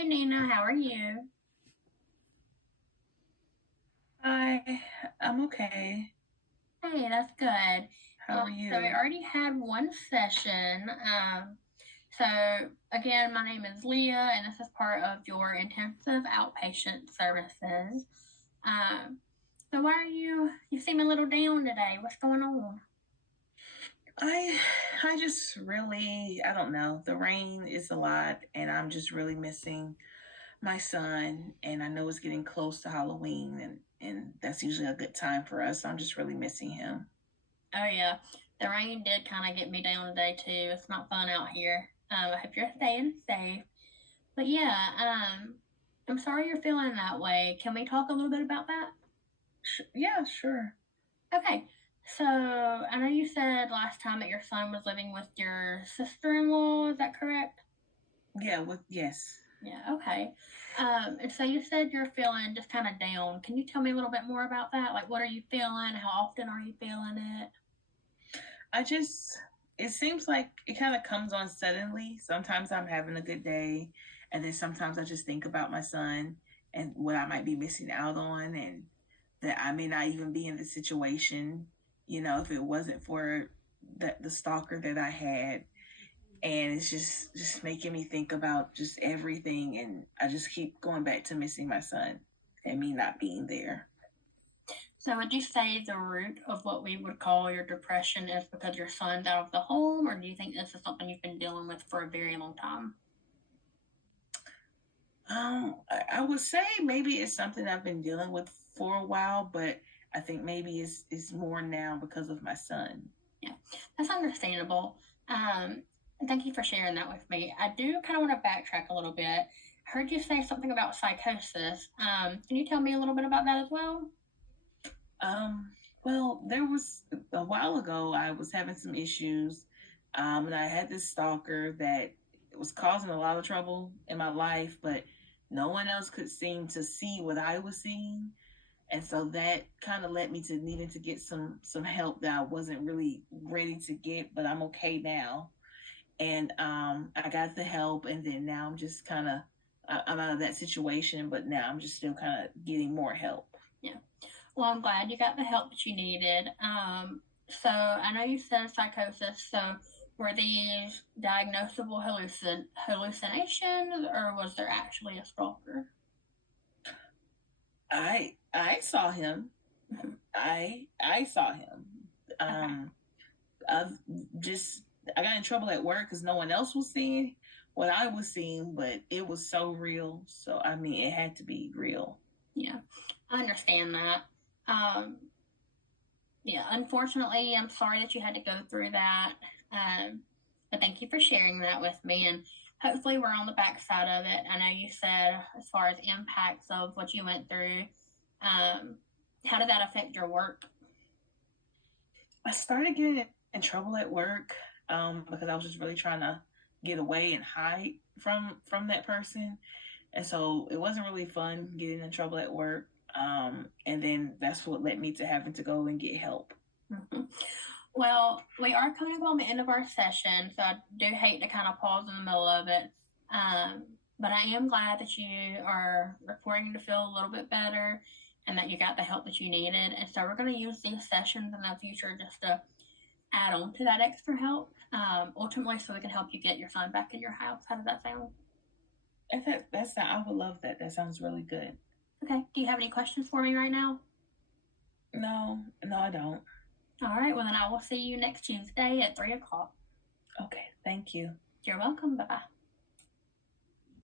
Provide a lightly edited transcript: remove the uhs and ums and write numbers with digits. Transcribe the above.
Hey Nina, how are you? Hi, I'm okay. Hey, that's good. How are So we you? already had one session. So again, my name is Leah, and this is part of your intensive outpatient services. Um, so why are you seem a little down today? What's going on? I I just really, I don't know. The rain is a lot and I'm just really missing my son, and I know it's getting close to Halloween, and that's usually a good time for us. So I'm just really missing him. Oh yeah, the rain did kind of get me down today too. It's not fun out here. I hope you're staying safe. But yeah, I'm sorry you're feeling that way. Can we talk a little bit about that? Yeah, sure. Okay, so I know you said last time that your son was living with your sister-in-law. Is that correct? Yeah, yes. Yeah. Okay. And so you said you're feeling just kind of down. Can you tell me a little bit more about that? Like, what are you feeling? How often are you feeling it? I just it seems like it kind of comes on suddenly. Sometimes I'm having a good day, and then sometimes I just think about my son and what I might be missing out on, and that I may not even be in the situation, if it wasn't for the stalker that I had. And it's just making me think about just everything, and I just keep going back to missing my son and me not being there. So would you say the root of what we would call your depression is because your son's out of the home, or do you think this is something you've been dealing with for a very long time? I would say maybe it's something I've been dealing with for a while, but I think maybe it's more now because of my son. Yeah, that's understandable. Thank you for sharing that with me. I do kind of want to backtrack a little bit. I heard you say something about psychosis. Can you tell me a little bit about that as well? Well, there was a while ago I was having some issues, and I had this stalker that was causing a lot of trouble in my life, but no one else could seem to see what I was seeing. And so that kind of led me to needing to get some help that I wasn't really ready to get, but I'm okay now. And I got the help, and then now I'm just kind of I'm out of that situation, but now I'm just still kind of getting more help. Yeah. Well, I'm glad you got the help that you needed. So I know you said psychosis. So were these diagnosable hallucinations, or was there actually a stalker? I saw him. Mhm. I saw him. Okay. Um, I just I got in trouble at work because no one else was seeing what I was seeing, but it was so real. So I mean, it had to be real. Yeah, I understand that. Um, yeah, unfortunately, I'm sorry that you had to go through that. Um, but thank you for sharing that with me. And hopefully, we're on the backside of it. I know you said, as far as impacts of what you went through, um, how did that affect your work? I started getting in trouble at work because I was just really trying to get away and hide from that person, and so it wasn't really fun getting in trouble at work. And then that's what led me to having to go and get help. Mhm. Well, we are coming up on the end of our session, so I do hate to kind of pause in the middle of it. But I am glad that you are reporting to feel a little bit better and that you got the help that you needed. And so we're going to use these sessions in the future just to add on to that extra help, ultimately, so we can help you get your son back in your house. How does that sound? And that's I would love that. That sounds really good. Okay. Do you have any questions for me right now? No, no, I don't. All right. Well, then I will see you next Tuesday at 3 o'clock. Okay, thank you. You're welcome. Bye bye.